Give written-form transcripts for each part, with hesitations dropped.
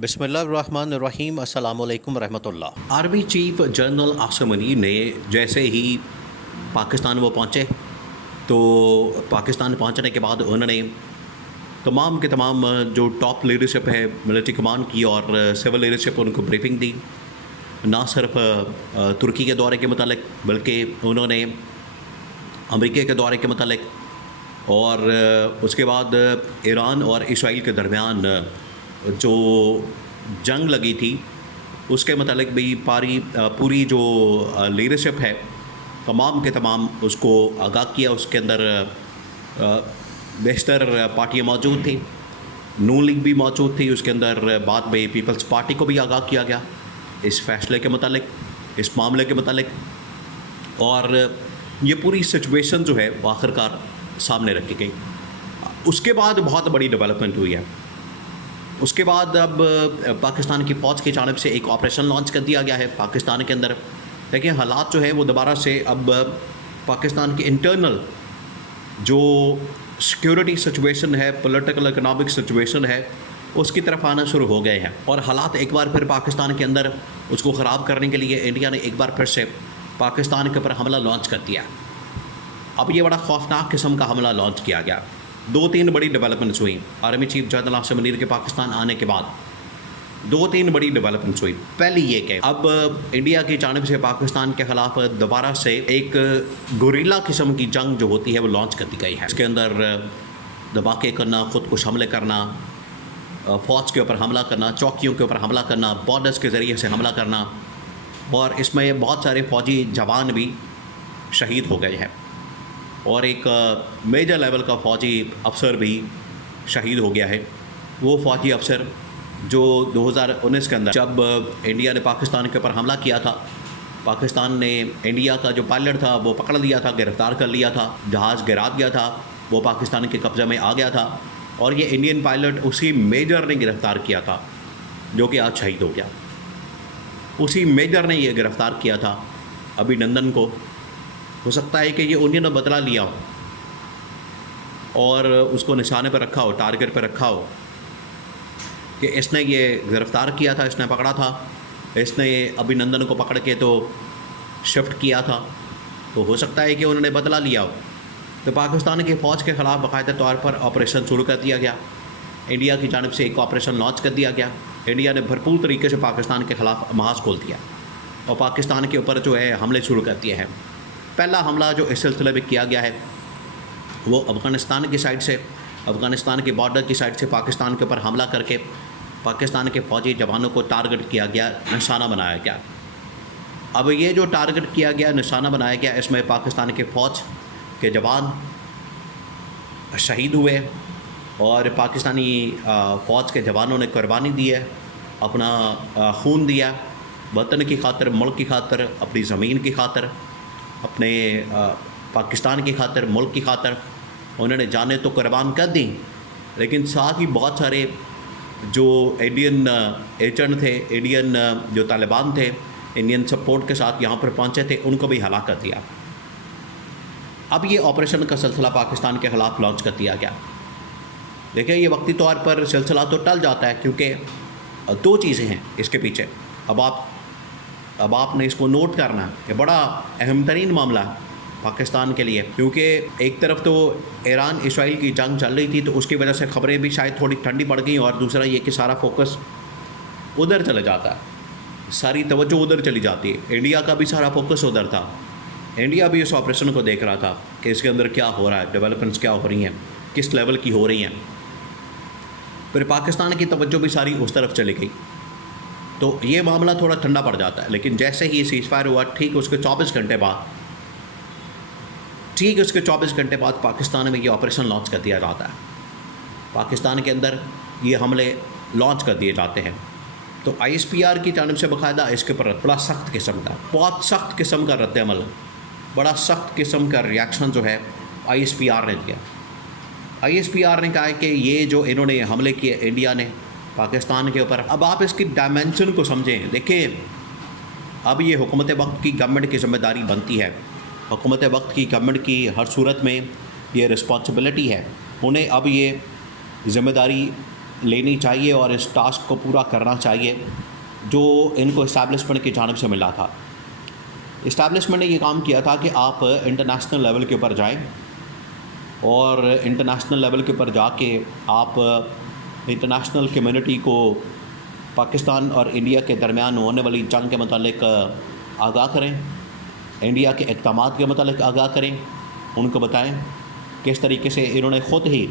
बिस्मिल्लाहिर्रहमानिर्रहीम अस्सलामुअलैकुम रहमतुल्लाह। Army chief general Asim Munir ने जैसे ही पाकिस्तान वो पहुँचे तो पाकिस्तान पहुँचने के बाद उन्होंने तमाम के तमाम जो टॉप लीडरशिप है मिलिट्री कमान की और सिविल लीडरशिप उनको ब्रीफिंग दी, ना सिर्फ तुर्की के दौरे के मतलब बल्कि उन्होंने अमेरिका के दौरे के मतलब और उसके बाद ईरान और इसराइल के दरमियान जो जंग लगी थी उसके मतलब भी पूरी जो लीडरशिप है तमाम के तमाम उसको आगाह किया। उसके अंदर बेशतर पार्टियाँ मौजूद थी, नून लीग भी मौजूद थी, उसके अंदर बाद में पीपल्स पार्टी को भी आगाह किया गया इस फैसले के मतलब, इस मामले के मतलब, और ये पूरी सिचुएशन जो है वो आखिरकार सामने रखी गई। उसके बाद बहुत बड़ी डेवलपमेंट हुई है। उसके बाद अब पाकिस्तान की फ़ौज की जानिब से एक ऑपरेशन लॉन्च कर दिया गया है पाकिस्तान के अंदर। देखिए हालात जो है वो दोबारा से अब पाकिस्तान की इंटरनल जो सिक्योरिटी सिचुएशन है, पॉलिटिकल इकोनॉमिक सिचुएशन है, उसकी तरफ आना शुरू हो गए हैं और हालात एक बार फिर पाकिस्तान के अंदर उसको ख़राब करने के लिए इंडिया ने एक बार फिर से पाकिस्तान के ऊपर हमला लॉन्च कर दिया। अब ये बड़ा खौफनाक किस्म का हमला लॉन्च किया गया। 2-3 बड़ी डेवलपमेंट्स हुई army chief general Asim Munir के पाकिस्तान आने के बाद। 2-3 बड़ी डेवलपमेंट्स हुई। पहली ये कि अब इंडिया की जानिब से पाकिस्तान के ख़िलाफ़ दोबारा से एक गुरिल्ला किस्म की जंग जो होती है वो लॉन्च कर दी गई है। इसके अंदर धमाके करना, ख़ुदकुश हमले करना, फ़ौज के ऊपर हमला करना, चौकियों के ऊपर हमला करना, बॉर्डर्स के ज़रिए से हमला करना, और इसमें बहुत सारे फ़ौजी जवान भी शहीद हो गए हैं और एक मेजर लेवल का फ़ौजी अफसर भी शहीद हो गया है। वो फ़ौजी अफसर जो 2019 के अंदर जब इंडिया ने पाकिस्तान के ऊपर हमला किया था, पाकिस्तान ने इंडिया का जो पायलट था वो पकड़ लिया था, गिरफ़्तार कर लिया था, जहाज़ गिरा दिया था, वो पाकिस्तान के कब्ज़े में आ गया था और ये इंडियन पायलट उसी मेजर ने गिरफ़्तार किया था जो कि आज शहीद हो गया। उसी मेजर ने ये गिरफ़्तार किया था अभिनंदन को। हो सकता है कि ये उन्होंने बदला लिया हो और उसको निशाने पर रखा हो, टारगेट पर रखा हो कि इसने ये गिरफ़्तार किया था, इसने पकड़ा था, इसने अभिनंदन को पकड़ के तो शिफ्ट किया था, तो हो सकता है कि उन्होंने बदला लिया हो। तो पाकिस्तान की फ़ौज के ख़िलाफ़ बाकायदा तौर पर ऑपरेशन शुरू कर दिया गया। इंडिया की जानिब से एक ऑपरेशन लॉन्च कर दिया गया। इंडिया ने भरपूर तरीके से पाकिस्तान के ख़िलाफ़ महाज खोल दिया और पाकिस्तान के ऊपर जो है हमले शुरू कर दिए हैं। पहला हमला जो इस सिलसिले में किया गया है वो अफ़गानिस्तान की साइड से, अफ़गानिस्तान के बॉर्डर की साइड से पाकिस्तान के ऊपर हमला करके पाकिस्तान के फ़ौजी जवानों को टारगेट किया गया, निशाना बनाया गया। अब ये जो टारगेट किया गया, निशाना बनाया गया, इसमें पाकिस्तान के फ़ौज के जवान शहीद हुए और पाकिस्तानी फ़ौज के जवानों ने कुर्बानी दी है, अपना खून दिया वतन की खातिर, मुल्क की खातिर, अपनी ज़मीन की खातिर, अपने पाकिस्तान की खातिर, मुल्क की खातिर। उन्होंने जाने तो कुर्बान कर दी, लेकिन साथ ही बहुत सारे जो इंडियन एजेंट थे, इंडियन जो तालिबान थे, इंडियन सपोर्ट के साथ यहाँ पर पहुँचे थे, उनको भी हलाक कर दिया। अब ये ऑपरेशन का सिलसिला पाकिस्तान के ख़िलाफ़ लॉन्च कर दिया गया। देखिए ये वक्ती तौर पर सिलसिला तो टल जाता है क्योंकि 2 चीज़ें हैं इसके पीछे। अब आपने इसको नोट करना है कि बड़ा अहम तरीन मामला है पाकिस्तान के लिए, क्योंकि एक तरफ तो ईरान इसराइल की जंग चल रही थी तो उसकी वजह से ख़बरें भी शायद थोड़ी ठंडी पड़ गई, और दूसरा ये कि सारा फोकस उधर चले जाता है, सारी तवज्जो उधर चली जाती है। इंडिया का भी सारा फोकस उधर था। इंडिया भी इस ऑपरेशन को देख रहा था कि इसके अंदर क्या हो रहा है, डेवलपमेंट्स क्या हो रही हैं, किस लेवल की हो रही हैं। फिर पाकिस्तान की तवज्जो भी सारी उस तरफ चली गई तो ये मामला थोड़ा ठंडा पड़ जाता है। लेकिन जैसे ही सीज़ फायर हुआ, ठीक उसके 24 घंटे बाद पाकिस्तान में ये ऑपरेशन लॉन्च कर दिया जाता है। पाकिस्तान के अंदर ये हमले लॉन्च कर दिए जाते हैं। तो ISPR की जानिब से बाकायदा इसके ऊपर बड़ा सख्त किस्म का, बहुत सख्त किस्म का रद्द-ए-अमल, बड़ा सख्त किस्म का रिएक्शन जो है ISPR ने दिया। ISPR ने कहा है कि ये जो इन्होंने हमले किए इंडिया ने पाकिस्तान के ऊपर, अब आप इसकी डायमेंशन को समझें। देखिए अब ये हुकूमत वक्त की गवर्नमेंट की ज़िम्मेदारी बनती है, हुकूमत वक्त की गवर्नमेंट की हर सूरत में ये रिस्पॉन्सिबिलिटी है, उन्हें अब ये ज़िम्मेदारी लेनी चाहिए और इस टास्क को पूरा करना चाहिए जो इनको इस्टेब्लिशमेंट की जानिब से मिला था। इस्टेब्लिशमेंट ने ये काम किया था कि आप इंटरनेशनल लेवल के ऊपर जाएं और इंटरनेशनल लेवल के ऊपर जाके आप इंटरनेशनल कम्युनिटी को पाकिस्तान और इंडिया के दरमियान होने वाली जंग के मतलब आगाह करें, इंडिया के इक़दामात के मतलब आगाह करें, उनको बताएं। किस तरीके से इन्होंने ख़ुद ही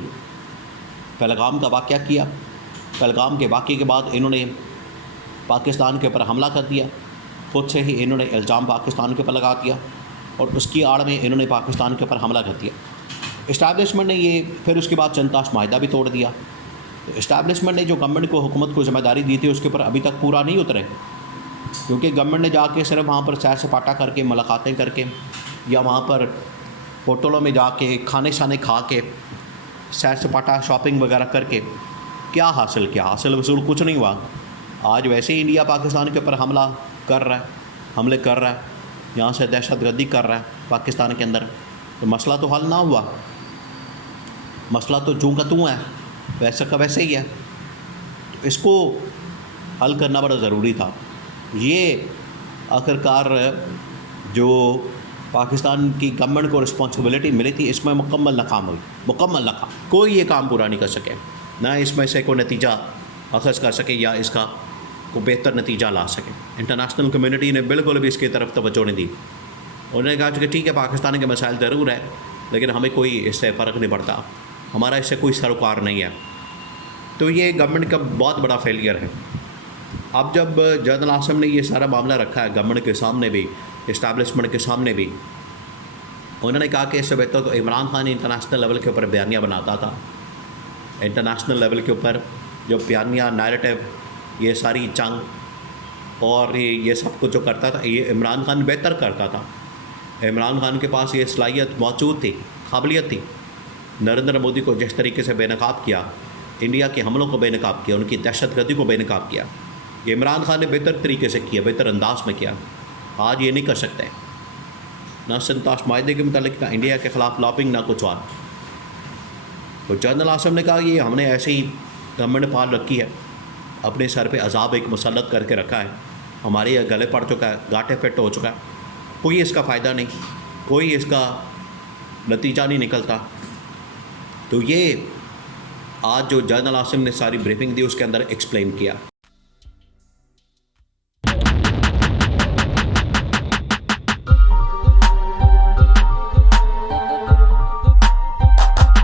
पहलगाम का वाक़या किया, पहलगाम के वाक़े के बाद इन्होंने पाकिस्तान के ऊपर हमला कर दिया, ख़ुद से ही इन्होंने इल्ज़ाम पाकिस्तान के ऊपर लगा दिया और उसकी आड़ में इन्होंने पाकिस्तान के ऊपर हमला कर दिया। इस्टेब्लिशमेंट ने ये फिर उसके बाद जनता माहिदा भी तोड़ दिया। तो इस्टेब्लिशमेंट ने जो गवर्नमेंट को हुकूमत को ज़िम्मेदारी दी थी उसके ऊपर अभी तक पूरा नहीं उतरे, क्योंकि गवर्नमेंट ने जाके सिर्फ वहाँ पर सैर सपाटा करके, मुलाकातें करके या वहाँ पर होटलों में जाके खाने शाने खा के, सैर सपाटा शॉपिंग वगैरह करके क्या हासिल किया? हासिल वसूल कुछ नहीं हुआ। आज वैसे ही इंडिया पाकिस्तान के ऊपर हमले कर रहा है, यहाँ से दहशतगर्दी कर रहा है पाकिस्तान के अंदर, तो मसला तो हल ना हुआ। मसला तो जूँ का तूँ है, वैसे का वैसे ही है। तो इसको हल करना बड़ा ज़रूरी था। ये आखिरकार जो पाकिस्तान की गवर्नमेंट को रिस्पॉन्सिबिलिटी मिली थी, इसमें मुकम्मल नाकाम हुई, मुकम्मल नाकाम। कोई ये काम पूरा नहीं कर सके, ना इसमें से कोई नतीजा अखज़ कर सके या इसका को बेहतर नतीजा ला सके। इंटरनेशनल कम्युनिटी ने बिल्कुल भी इसकी तरफ तवज्जो नहीं दी। उन्होंने कहा कि ठीक है, पाकिस्तान के मसाइल ज़रूर है, लेकिन हमें कोई इससे फ़र्क नहीं पड़ता, हमारा इससे कोई सरोकार नहीं है। तो ये गवर्नमेंट का बहुत बड़ा फेलियर है। अब जब जनरल आसिम ने ये सारा मामला रखा है गवर्नमेंट के सामने भी, इस्टेब्लिशमेंट के सामने भी, उन्होंने कहा कि इससे बेहतर तो इमरान खान इंटरनेशनल लेवल के ऊपर बयानियाँ बनाता था। इंटरनेशनल लेवल के ऊपर जो बयानियाँ, नैरेटिव, ये सारी जंग और ये सब कुछ जो करता था, ये इमरान खान बेहतर करता था। इमरान खान के पास ये सलाहियत मौजूद थी, काबिलियत थी। नरेंद्र मोदी को जिस तरीके से बेनकाब किया, इंडिया के हमलों को बेनकाब किया, उनकी दहशतगर्दी को बेनकाब किया, ये इमरान खान ने बेहतर तरीके से किया, बेहतर अंदाज में किया। आज ये नहीं कर सकते, ना संताश माहदे के मुतालिक, ना इंडिया के ख़िलाफ़ लॉबिंग, ना कुछ और। तो जनरल आसिम ने कहा ये हमने ऐसे ही गवर्नमेंट पाल रखी है, अपने सर पे अजाब एक मुसल्लत करके रखा है, हमारे ये गले पड़ चुका है, गांठे फिट हो चुका है, कोई इसका फ़ायदा नहीं, कोई इसका नतीजा नहीं निकलता। तो ये आज जो जनरल आसिम ने सारी ब्रीफिंग दी उसके अंदर एक्सप्लेन किया।